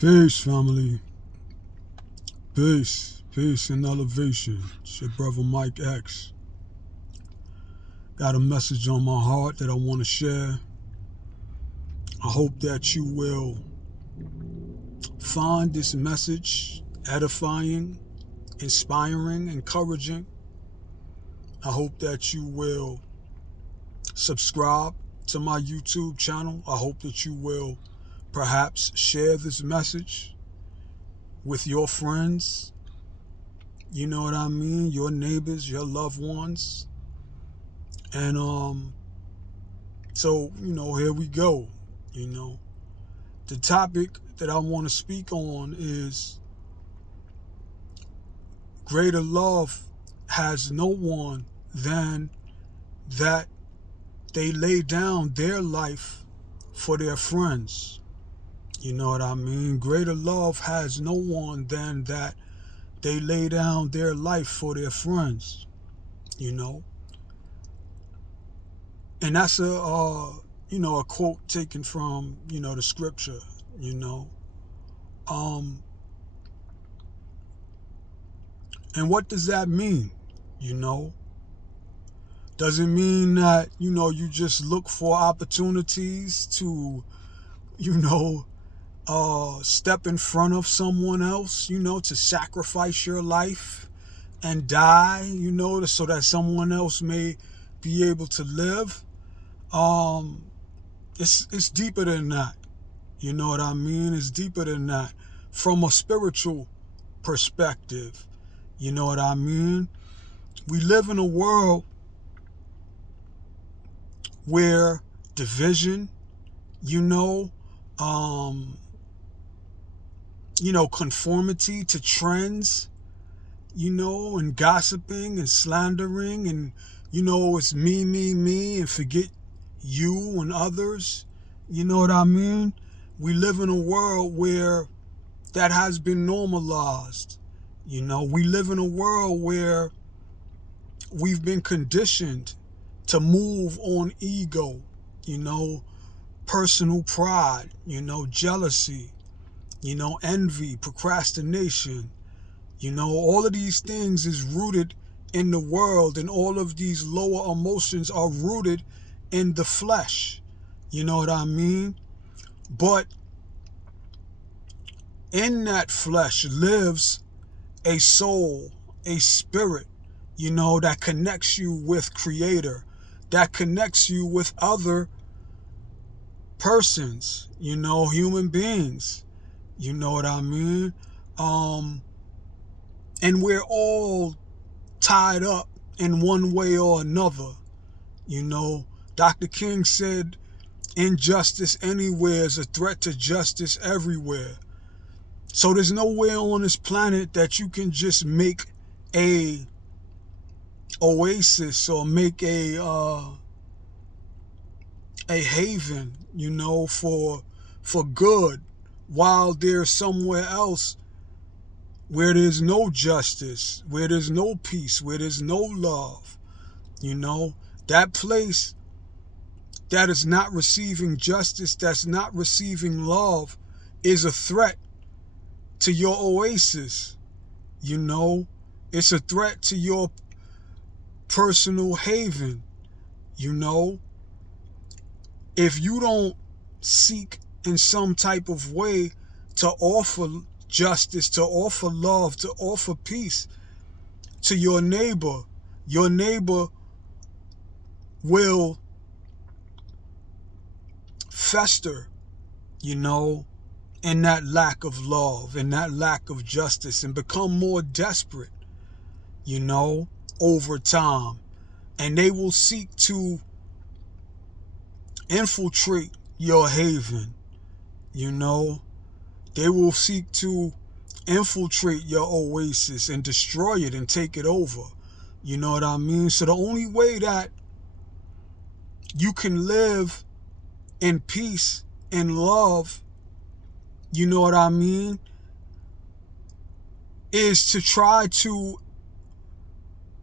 Peace, family. Peace. Peace and elevation. It's your brother Mike X. Got a message on my heart that I want to share. I hope that you will find this message edifying, inspiring, encouraging. I hope that you will subscribe to my YouTube channel. I hope that you will perhaps share this message with your friends, you know what I mean, your neighbors, your loved ones. And so, here we go. The topic that I want to speak on is greater love has no one than that they lay down their life for their friends. You know what I mean? Greater love has no one than that they lay down their life for their friends, And that's a quote taken from, the scripture, And what does that mean, Does it mean that, you just look for opportunities to, step in front of someone else, to sacrifice your life and die, so that someone else may be able to live? It's deeper than that. You know what I mean? It's deeper than that. From a spiritual perspective, you know what I mean? We live in a world where division, conformity to trends, and gossiping and slandering and, it's me, and forget you and others. You know what I mean? We live in a world where that has been normalized. We live in a world where we've been conditioned to move on ego, personal pride, jealousy, envy, procrastination. All of these things is rooted in the world, and all of these lower emotions are rooted in the flesh. You know what I mean? But in that flesh lives a soul, a spirit, that connects you with Creator, that connects you with other persons, human beings. You know what I mean? And we're all tied up in one way or another. Dr. King said, injustice anywhere is a threat to justice everywhere. So there's nowhere on this planet that you can just make a oasis or make a haven, for good, while there's somewhere else where there's no justice, where there's no peace, where there's no love. That place that is not receiving justice, that's not receiving love, is a threat to your oasis. It's a threat to your personal haven. If you don't seek in some type of way to offer justice, to offer love, to offer peace to your neighbor will fester, in that lack of love, in that lack of justice, and become more desperate, over time. And they will seek to infiltrate your haven, They will seek to infiltrate your oasis and destroy it and take it over. You know what I mean? So the only way that you can live in peace and love, you know what I mean, is to try to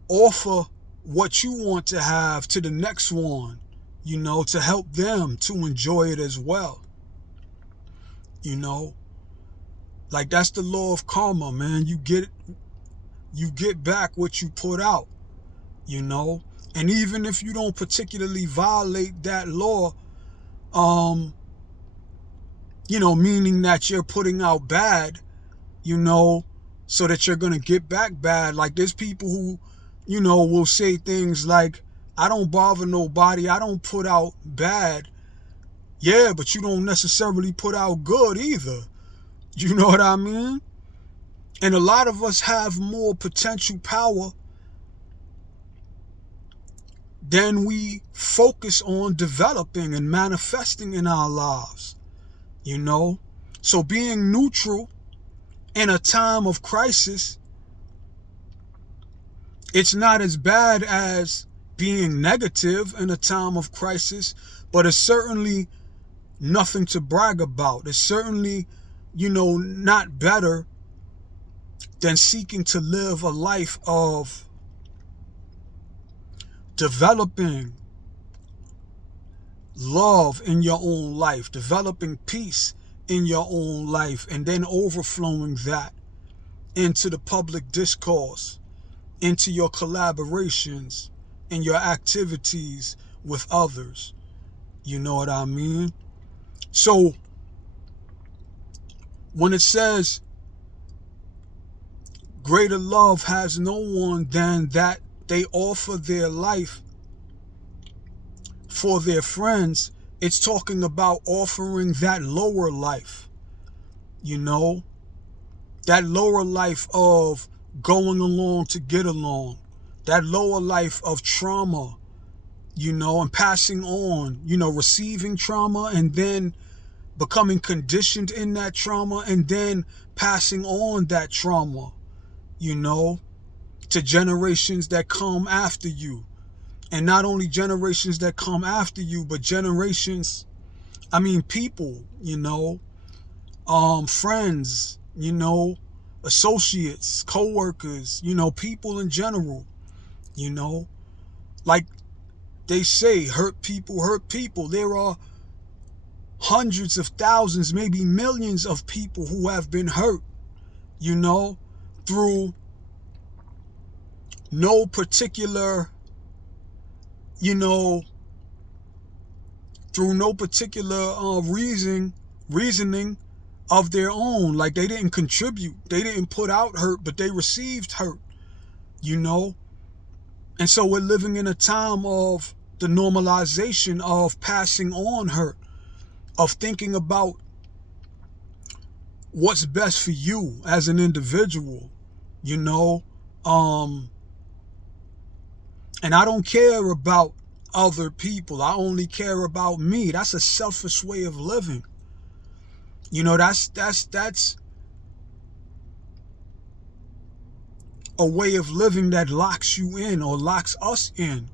offer what you want to have to the next one, to help them to enjoy it as well. Like, that's the law of karma, man. You get back what you put out, you know? And even if you don't particularly violate that law, meaning that you're putting out bad, so that you're going to get back bad. Like, there's people who, will say things like, I don't bother nobody, I don't put out bad. Yeah, but you don't necessarily put out good either. You know what I mean? And a lot of us have more potential power than we focus on developing and manifesting in our lives. So being neutral in a time of crisis, it's not as bad as being negative in a time of crisis, but it's certainly nothing to brag about. It's certainly, not better than seeking to live a life of developing love in your own life, developing peace in your own life, and then overflowing that into the public discourse, into your collaborations and your activities with others. You know what I mean? So when it says greater love has no one than that they offer their life for their friends, it's talking about offering that lower life, that lower life of going along to get along, that lower life of trauma, and passing on, receiving trauma and then becoming conditioned in that trauma and then passing on that trauma, to generations that come after you. And not only generations that come after you, but people, friends, associates, co-workers, people in general, like they say, hurt people hurt people. There are hundreds of thousands, maybe millions of people who have been hurt, through no particular, reasoning of their own. Like, they didn't contribute, they didn't put out hurt, but they received hurt, And so we're living in a time of the normalization of passing on hurt, of thinking about what's best for you as an individual, and I don't care about other people. I only care about me. That's a selfish way of living. That's a way of living that locks you in, or locks us in,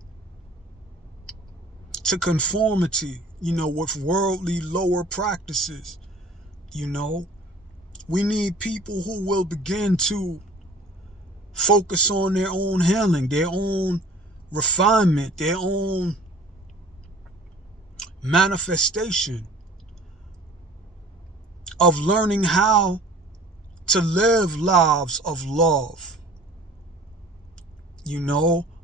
to conformity, with worldly lower practices. We need people who will begin to focus on their own healing, their own refinement, their own manifestation of learning how to live lives of love,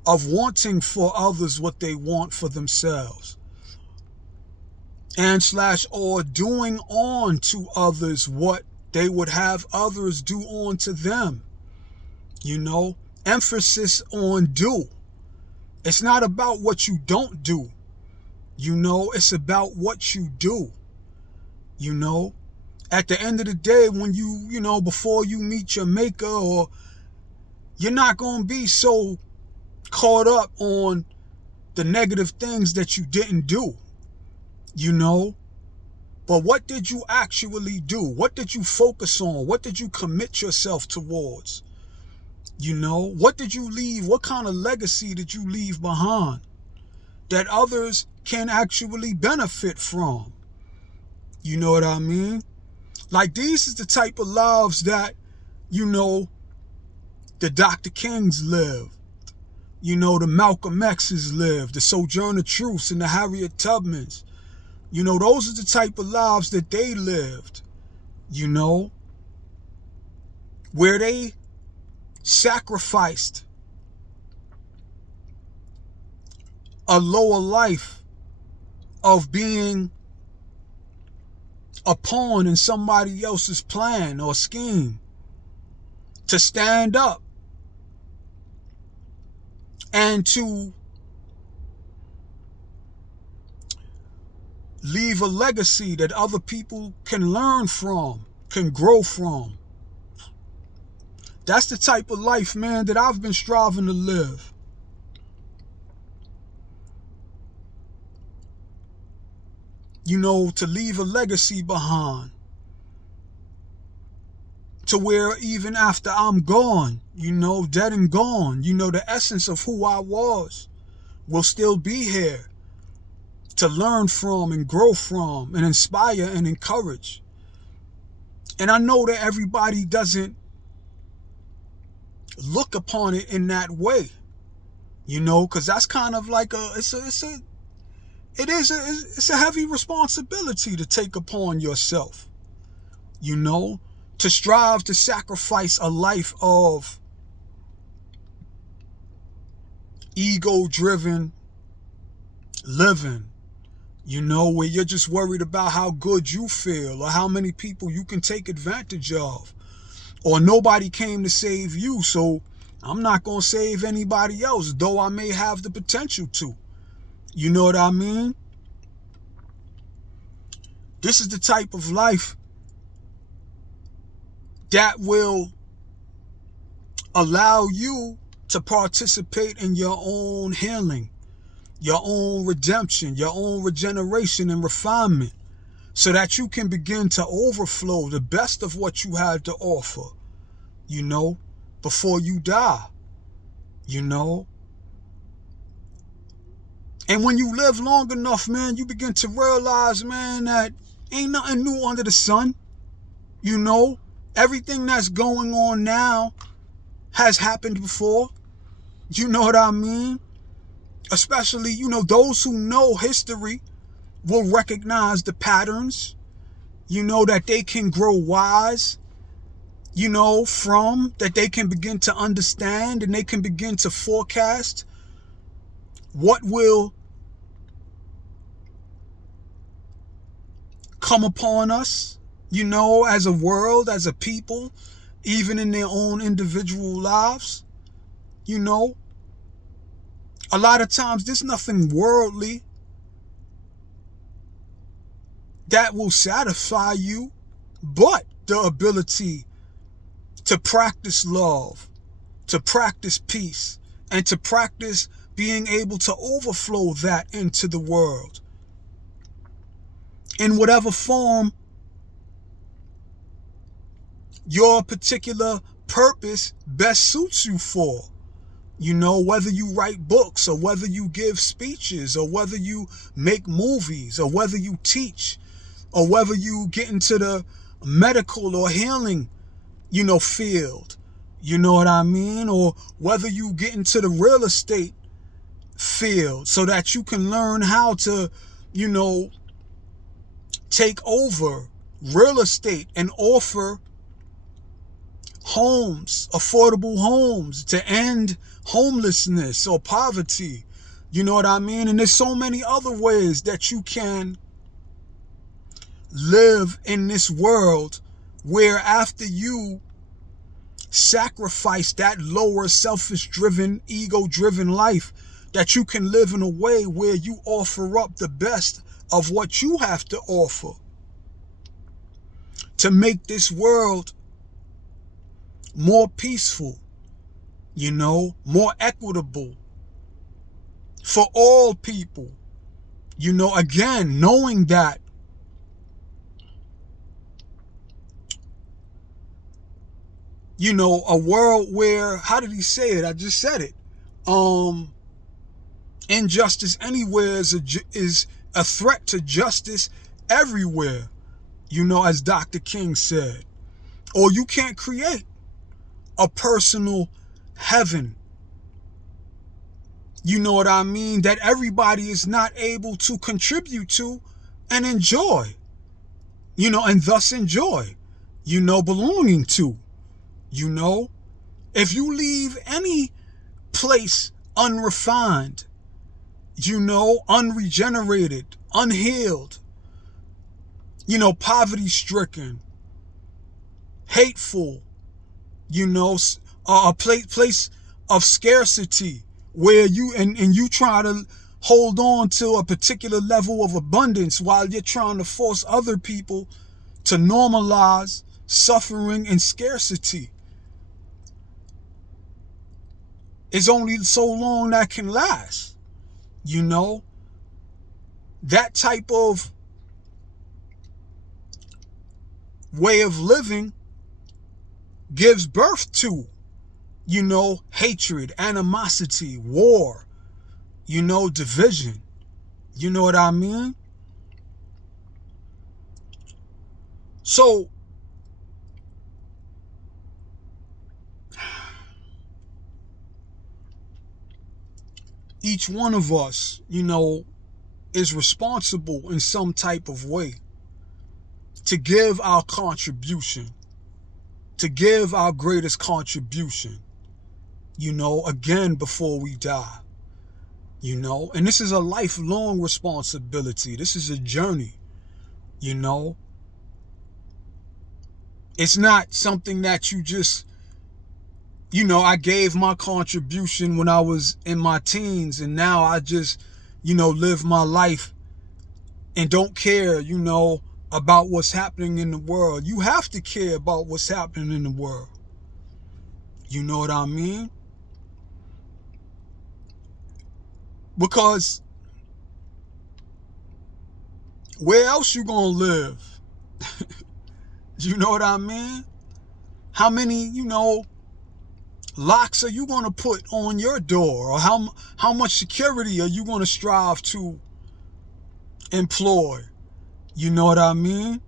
of wanting for others what they want for themselves, and / or doing on to others what they would have others do on to them. Emphasis on do. It's not about what you don't do. It's about what you do. At the end of the day, when before you meet your maker, or you're not going to be so caught up on the negative things that you didn't do, But what did you actually do? What did you focus on? What did you commit yourself towards? What did you leave? What kind of legacy did you leave behind that others can actually benefit from? You know what I mean? Like, these is the type of lives that, the Dr. Kings lived, the Malcolm X's lived, the Sojourner Truths and the Harriet Tubmans. Those are the type of lives that they lived, where they sacrificed a lower life of being a pawn in somebody else's plan or scheme to stand up and to leave a legacy that other people can learn from, can grow from. That's the type of life, man, that I've been striving to live. You know, to leave a legacy behind, to where even after I'm gone, you know, dead and gone, you know, the essence of who I was will still be here to learn from and grow from and inspire and encourage. And I know that everybody doesn't look upon it in that way, you know, because that's kind of like it's a heavy responsibility to take upon yourself, you know, to strive to sacrifice a life of ego-driven living, you know, where you're just worried about how good you feel or how many people you can take advantage of, or nobody came to save you, so I'm not going to save anybody else, though I may have the potential to. You know what I mean? This is the type of life that will allow you to participate in your own healing, your own redemption, your own regeneration and refinement, so that you can begin to overflow the best of what you had to offer, you know, before you die, you know. And when you live long enough, man, you begin to realize, man, that ain't nothing new under the sun. You know, everything that's going on now has happened before. You know what I mean? Especially, you know, those who know history will recognize the patterns, you know, that they can grow wise, you know, from, that they can begin to understand, and they can begin to forecast what will come upon us, you know, as a world, as a people, even in their own individual lives. You know, a lot of times there's nothing worldly that will satisfy you but the ability to practice love, to practice peace, and to practice being able to overflow that into the world in whatever form your particular purpose best suits you for. You know, whether you write books, or whether you give speeches, or whether you make movies, or whether you teach, or whether you get into the medical or healing, you know, field, you know what I mean? Or whether you get into the real estate field so that you can learn how to, you know, take over real estate and offer homes, affordable homes, to end homelessness or poverty. You know what I mean? And there's so many other ways that you can live in this world where, after you sacrifice that lower, selfish-driven, ego-driven life, that you can live in a way where you offer up the best of what you have to offer to make this world more peaceful, you know, more equitable for all people. You know, again, knowing that you know, a world where, how did he say it? I just said it. Injustice anywhere is a threat to justice everywhere, you know, as Dr. King said. Or you can't create a personal heaven, you know what I mean, that everybody is not able to contribute to and enjoy, you know, and thus enjoy, you know, belonging to. You know, if you leave any place unrefined, you know, unregenerated, unhealed, you know, poverty stricken, hateful, you know, a place of scarcity where you try to hold on to a particular level of abundance while you're trying to force other people to normalize suffering and scarcity. It's only so long that can last. You know, that type of way of living gives birth to, you know, hatred, animosity, war, you know, division. You know what I mean? So, each one of us, you know, is responsible in some type of way to give our contribution, to give our greatest contribution, you know, again, before we die, you know. And this is a lifelong responsibility. This is a journey, you know. It's not something that you just, you know, I gave my contribution when I was in my teens and now I just, you know, live my life and don't care, you know, about what's happening in the world. You have to care about what's happening in the world. You know what I mean? Because where else you gonna live? You know what I mean? How many, you know, locks are you going to put on your door? Or how much security are you going to strive to employ? You know what I mean?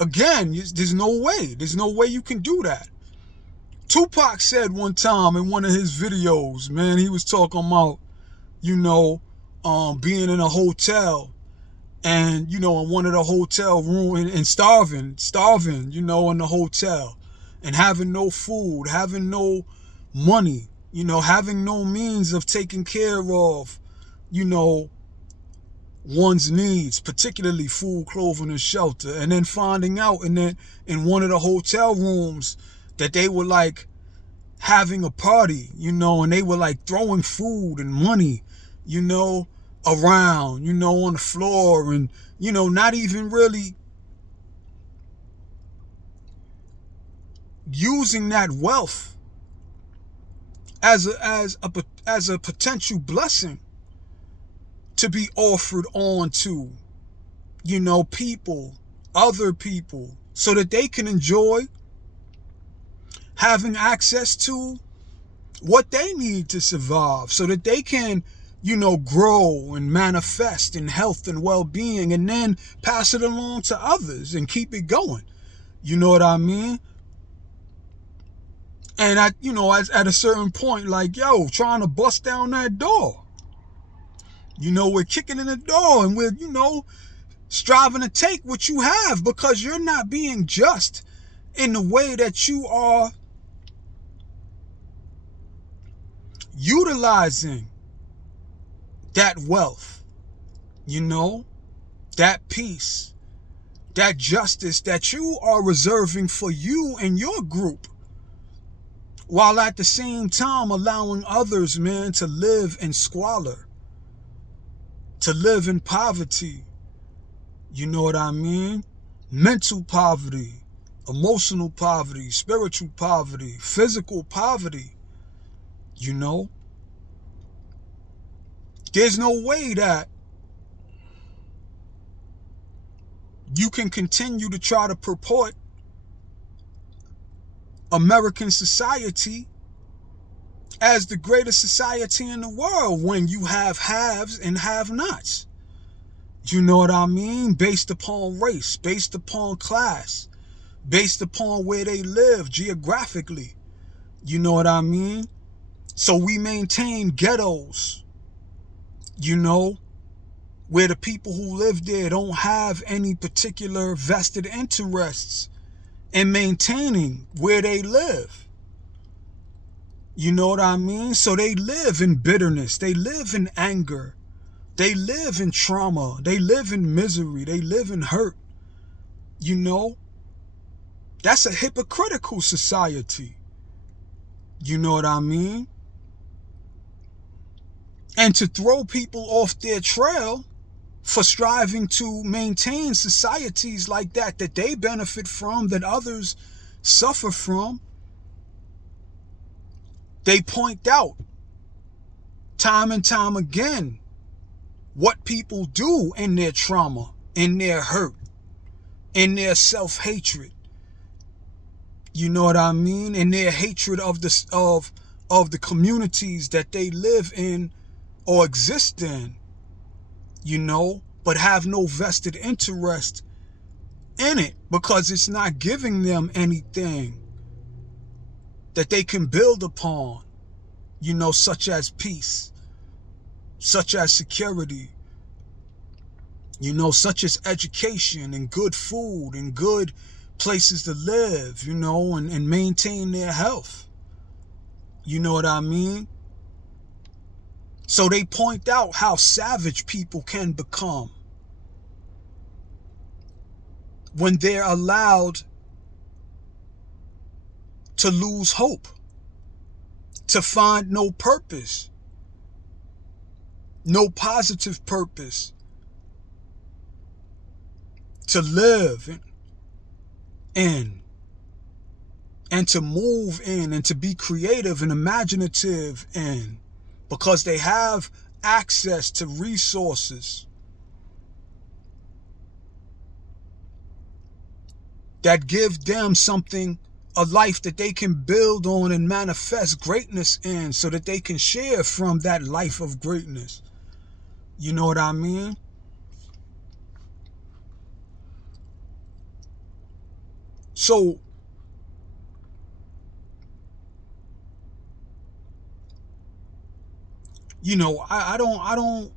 Again, there's no way you can do that. Tupac said one time in one of his videos, man, he was talking about, you know, being in a hotel and, you know, in one of the hotel rooms and starving, you know, in the hotel and having no food, having no money, you know, having no means of taking care of, you know, one's needs, particularly food, clothing, and shelter. And then finding out in one of the hotel rooms that they were like having a party, you know, and they were like throwing food and money, you know, around, you know, on the floor and, you know, not even really using that wealth as a potential blessing to be offered on to, you know, people, other people, so that they can enjoy having access to what they need to survive, so that they can, you know, grow and manifest in health and well-being and then pass it along to others and keep it going. You know what I mean? And you know, at a certain point, like, yo, trying to bust down that door. You know, we're kicking in the door and we're, you know, striving to take what you have because you're not being just in the way that you are utilizing that wealth, you know, that peace, that justice that you are reserving for you and your group, while at the same time allowing others, man, to live in squalor, to live in poverty. You know what I mean? Mental poverty, emotional poverty, spiritual poverty, physical poverty. You know? There's no way that you can continue to try to purport American society as the greatest society in the world when you have haves and have-nots. You know what I mean? Based upon race, based upon class, based upon where they live geographically. You know what I mean? So we maintain ghettos, you know, where the people who live there don't have any particular vested interests and maintaining where they live. You know what I mean? So they live in bitterness. They live in anger. They live in trauma. They live in misery. They live in hurt. You know? That's a hypocritical society. You know what I mean? And to throw people off their trail for striving to maintain societies like that they benefit from, that others suffer from, they point out time and time again what people do in their trauma, in their hurt, in their self-hatred. You know what I mean? In their hatred of the communities that they live in or exist in, you know, but have no vested interest in it because it's not giving them anything that they can build upon, you know, such as peace, such as security, you know, such as education and good food and good places to live, you know, and maintain their health. You know what I mean? So they point out how savage people can become when they're allowed to lose hope, to find no purpose, no positive purpose, to live in and to move in and to be creative and imaginative in, because they have access to resources that give them something, a life that they can build on and manifest greatness in, so that they can share from that life of greatness. You know what I mean? So you know, I don't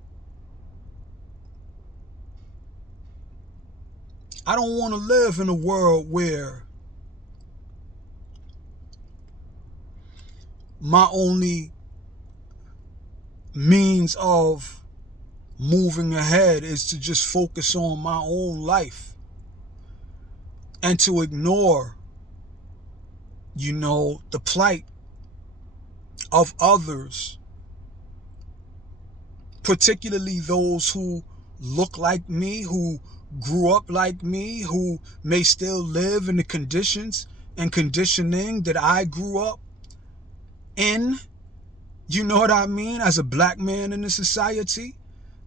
want to live in a world where my only means of moving ahead is to just focus on my own life and to ignore, you know, the plight of others, particularly those who look like me, who grew up like me, who may still live in the conditions and conditioning that I grew up in. You know what I mean? As a black man in the society,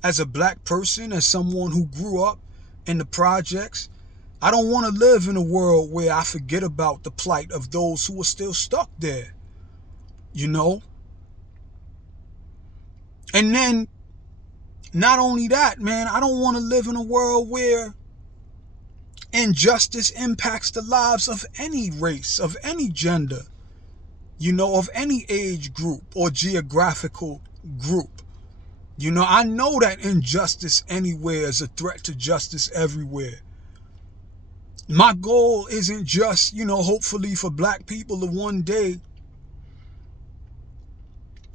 as a black person, as someone who grew up in the projects, I don't want to live in a world where I forget about the plight of those who are still stuck there, you know? And then, not only that, man, I don't want to live in a world where injustice impacts the lives of any race, of any gender, you know, of any age group or geographical group. You know, I know that injustice anywhere is a threat to justice everywhere. My goal isn't just, you know, hopefully for black people to one day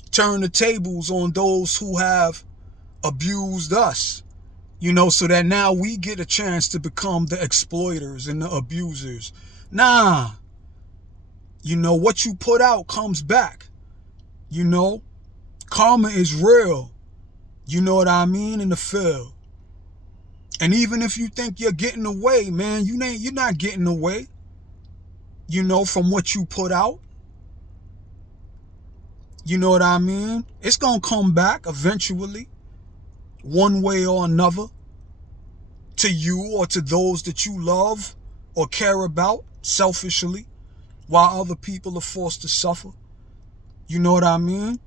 turn the tables on those who have abused us, you know, so that now we get a chance to become the exploiters and the abusers. Nah, you know, what you put out comes back. You know, karma is real. You know what I mean? In the field. And even if you think you're getting away, man, you're not getting away, you know, from what you put out. You know what I mean? It's going to come back eventually, one way or another, to you or to those that you love or care about selfishly, while other people are forced to suffer. You know what I mean?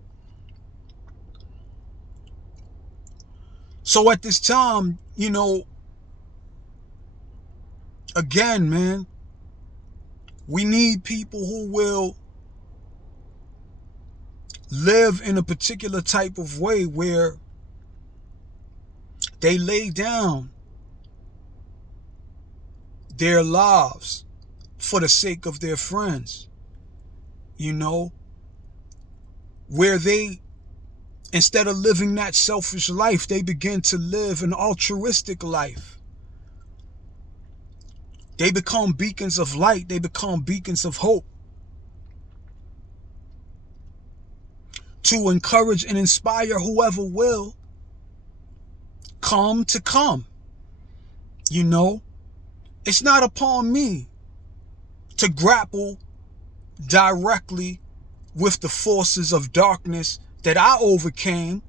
So at this time, you know, again, man, we need people who will live in a particular type of way where they lay down their lives for the sake of their friends, you know, where they, instead of living that selfish life, they begin to live an altruistic life. They become beacons of light. They become beacons of hope to encourage and inspire whoever will come to come. You know, it's not upon me to grapple directly with the forces of darkness that I overcame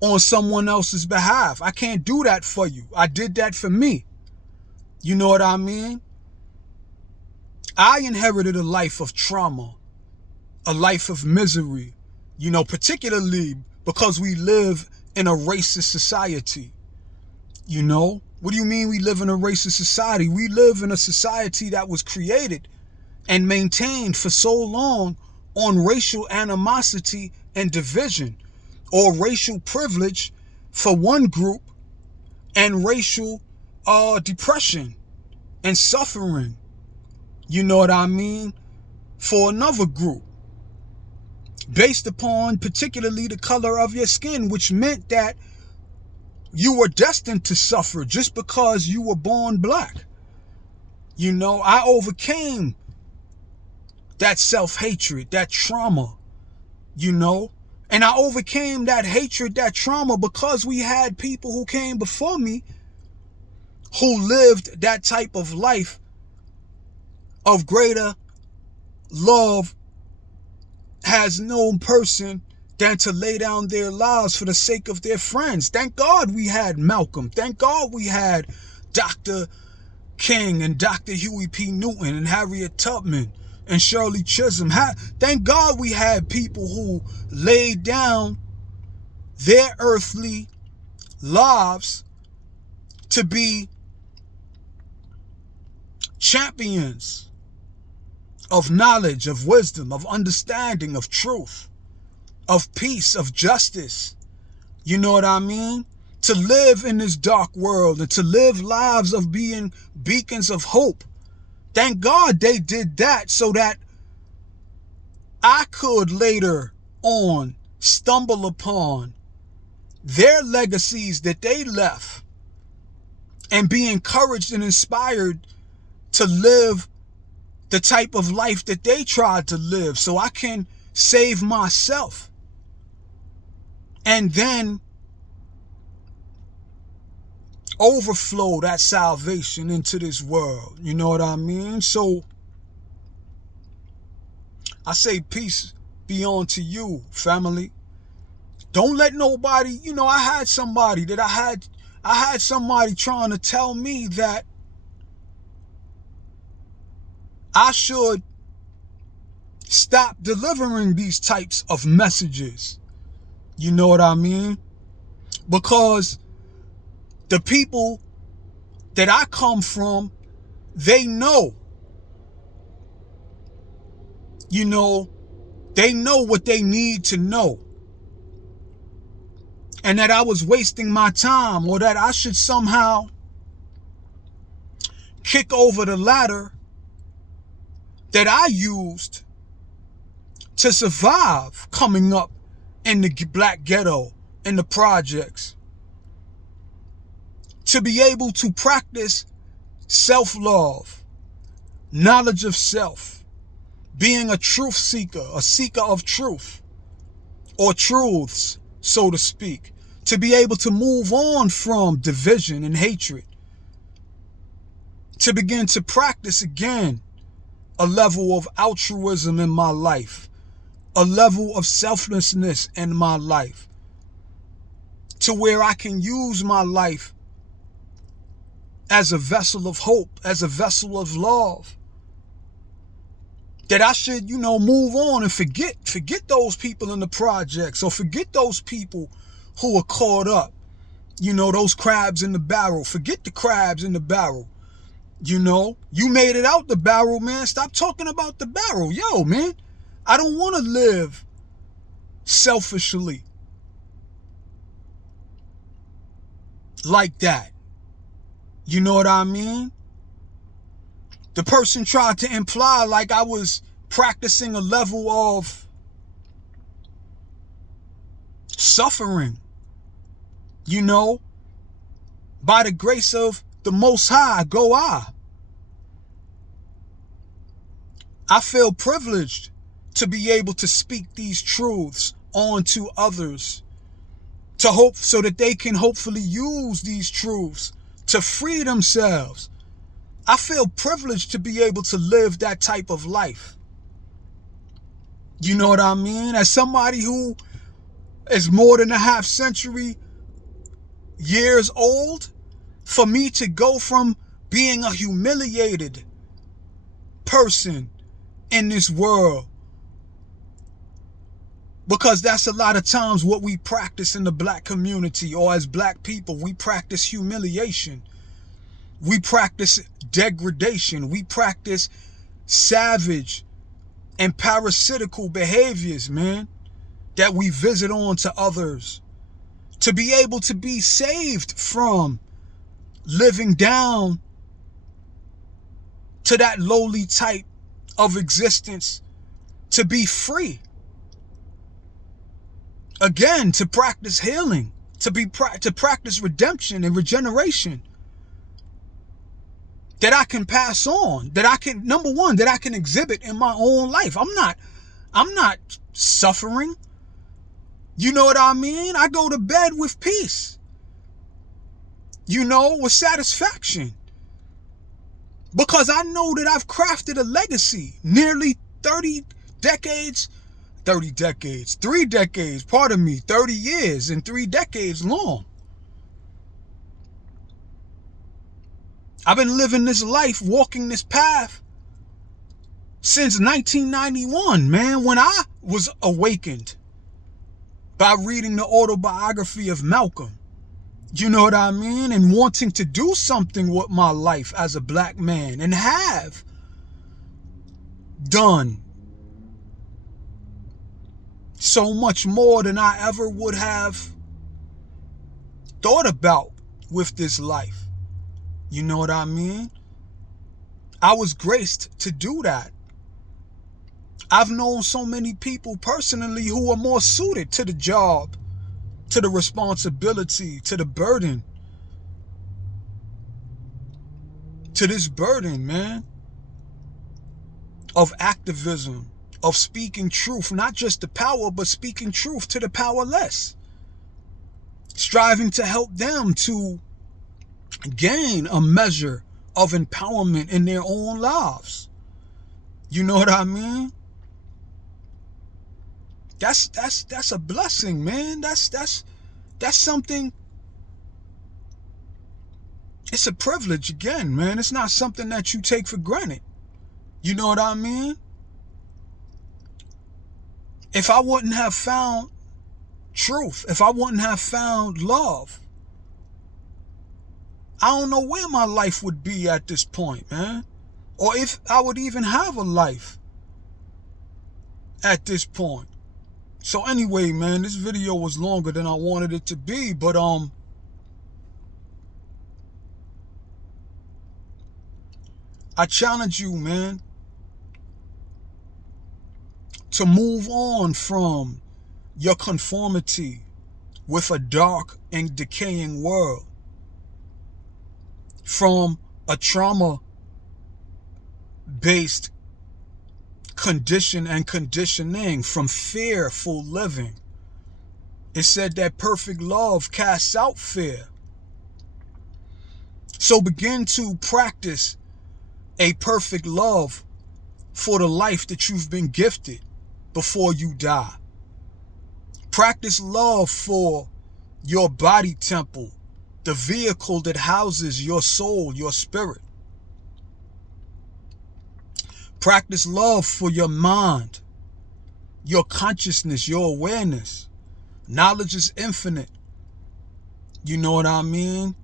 on someone else's behalf. I can't do that for you. I did that for me. You know what I mean? I inherited a life of trauma, a life of misery, you know, particularly because we live in a racist society. You know, what do you mean we live in a racist society? We live in a society that was created and maintained for so long on racial animosity and division, or racial privilege for one group and racial depression and suffering, you know what I mean, for another group, based upon particularly the color of your skin, which meant that you were destined to suffer just because you were born black. You know, I overcame that self-hatred, that trauma, you know, and I overcame that hatred, that trauma, because we had people who came before me who lived that type of life of greater love has no person than to lay down their lives for the sake of their friends. Thank God we had Malcolm. Thank God we had Dr. King and Dr. Huey P. Newton and Harriet Tubman and Shirley Chisholm. Thank God we had people who laid down their earthly lives to be champions of knowledge, of wisdom, of understanding, of truth, of peace, of justice. You know what I mean? To live in this dark world and to live lives of being beacons of hope. Thank God they did that so that I could later on stumble upon their legacies that they left and be encouraged and inspired to live the type of life that they tried to live, so I can save myself and then overflow that salvation into this world. You know what I mean? So I say peace be unto you, family. Don't let nobody, you know, I had somebody trying to tell me that I should stop delivering these types of messages. You know what I mean? Because the people that I come from, they know. You know, they know what they need to know. And that I was wasting my time, or that I should somehow kick over the ladder that I used to survive coming up in the black ghetto, in the projects, to be able to practice self-love, knowledge of self, being a truth seeker, a seeker of truth, or truths, so to speak, to be able to move on from division and hatred, to begin to practice again a level of altruism in my life, a level of selflessness in my life, to where I can use my life as a vessel of hope, as a vessel of love. That I should, you know, move on and forget those people in the projects, or forget those people who are caught up, you know, those crabs in the barrel. Forget the crabs in the barrel. You know, you made it out the barrel, man. Stop talking about the barrel. Yo, man, I don't want to live selfishly like that. You know what I mean? The person tried to imply like I was practicing a level of suffering, you know, by the grace of the Most High, go I. I feel privileged to be able to speak these truths on to others, to hope so that they can hopefully use these truths to free themselves. I feel privileged to be able to live that type of life. You know what I mean? As somebody who is more than a half century years old, for me to go from being a humiliated person in this world, because that's a lot of times what we practice in the black community, or as black people, we practice humiliation. We practice degradation. We practice savage and parasitical behaviors, man, that we visit on to others. To be able to be saved from living down to that lowly type of existence, to be free. Again, to practice healing, to practice redemption and regeneration. That I can pass on, that I can, number one, that I can exhibit in my own life. I'm not suffering. You know what I mean? I go to bed with peace. You know, with satisfaction. Because I know that I've crafted a legacy nearly 3 decades, 30 years and 3 decades long. I've been living this life, walking this path since 1991, man, when I was awakened by reading the autobiography of Malcolm. You know what I mean? And wanting to do something with my life as a black man, and have done so much more than I ever would have thought about with this life. You know what I mean? I was graced to do that. I've known so many people personally who are more suited to the job, to the responsibility, to the burden, to this burden, man, of activism, of speaking truth, not just the power, but speaking truth to the powerless, striving to help them to gain a measure of empowerment in their own lives. You know what I mean? That's a blessing, man. That's something. It's a privilege again, man. It's not something that you take for granted. You know what I mean? If I wouldn't have found truth, if I wouldn't have found love, I don't know where my life would be at this point, man. Or if I would even have a life at this point. So anyway, man, this video was longer than I wanted it to be, but I challenge you, man, to move on from your conformity with a dark and decaying world, from a trauma-based condition and conditioning, from fearful living. It said that perfect love casts out fear. So begin to practice a perfect love for the life that you've been gifted before you die. Practice love for your body temple, the vehicle that houses your soul, your spirit. Practice love for your mind, your consciousness, your awareness. Knowledge is infinite. You know what I mean?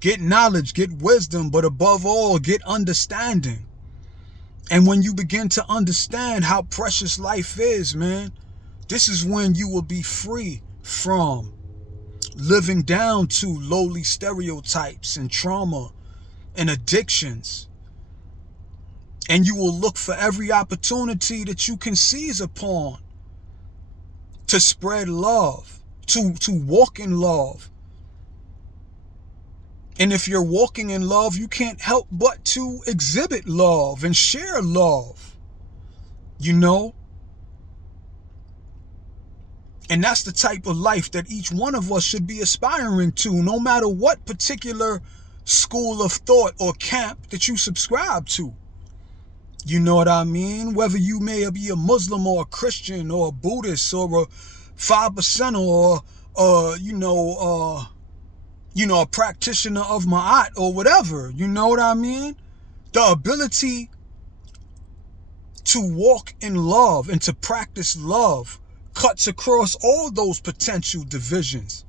Get knowledge, get wisdom, but above all, get understanding. And when you begin to understand how precious life is, man, this is when you will be free from living down to lowly stereotypes and trauma and addictions. And you will look for every opportunity that you can seize upon to spread love, to walk in love. And if you're walking in love, you can't help but to exhibit love and share love, you know? And that's the type of life that each one of us should be aspiring to, no matter what particular school of thought or camp that you subscribe to. You know what I mean? Whether you may be a Muslim or a Christian or a Buddhist or a 5%er or a practitioner of Ma'at or whatever. You know what I mean? The ability to walk in love and to practice love cuts across all those potential divisions.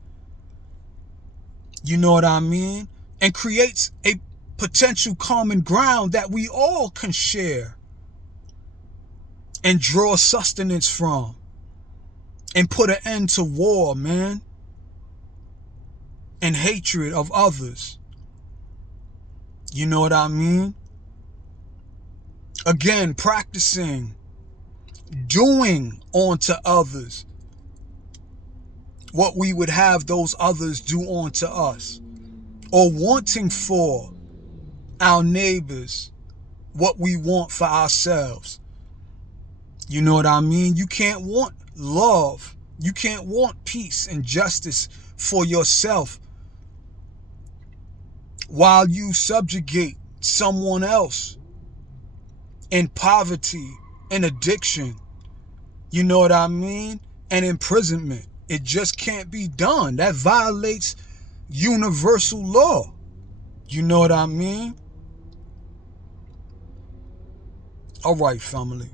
You know what I mean? And creates a potential common ground that we all can share and draw sustenance from and put an end to war, man, and hatred of others. You know what I mean? Again, practicing doing onto others what we would have those others do onto us, or wanting for our neighbors what we want for ourselves. You know what I mean? You can't want love. You can't want peace and justice for yourself while you subjugate someone else in poverty and addiction. You know what I mean? And imprisonment. It just can't be done. That violates universal law. You know what I mean? All right, family.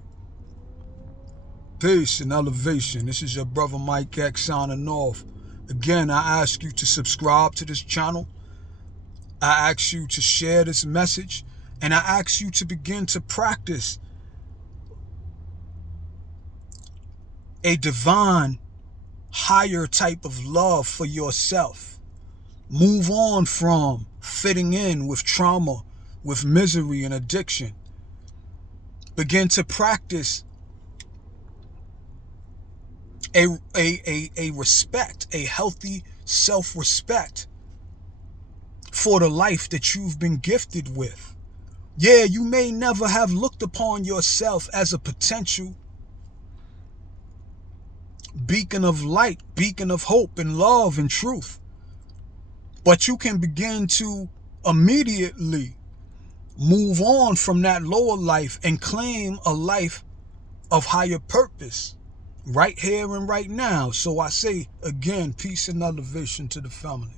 Peace and elevation. This is your brother Mike X signing off. Again, I ask you to subscribe to this channel. I ask you to share this message. And I ask you to begin to practice a divine, higher type of love for yourself. Move on from fitting in with trauma, with misery and addiction. Begin to practice a respect, a healthy self-respect for the life that you've been gifted with. Yeah, you may never have looked upon yourself as a potential beacon of light, beacon of hope and love and truth. But you can begin to immediately move on from that lower life and claim a life of higher purpose right here and right now. So I say again, peace and elevation to the family.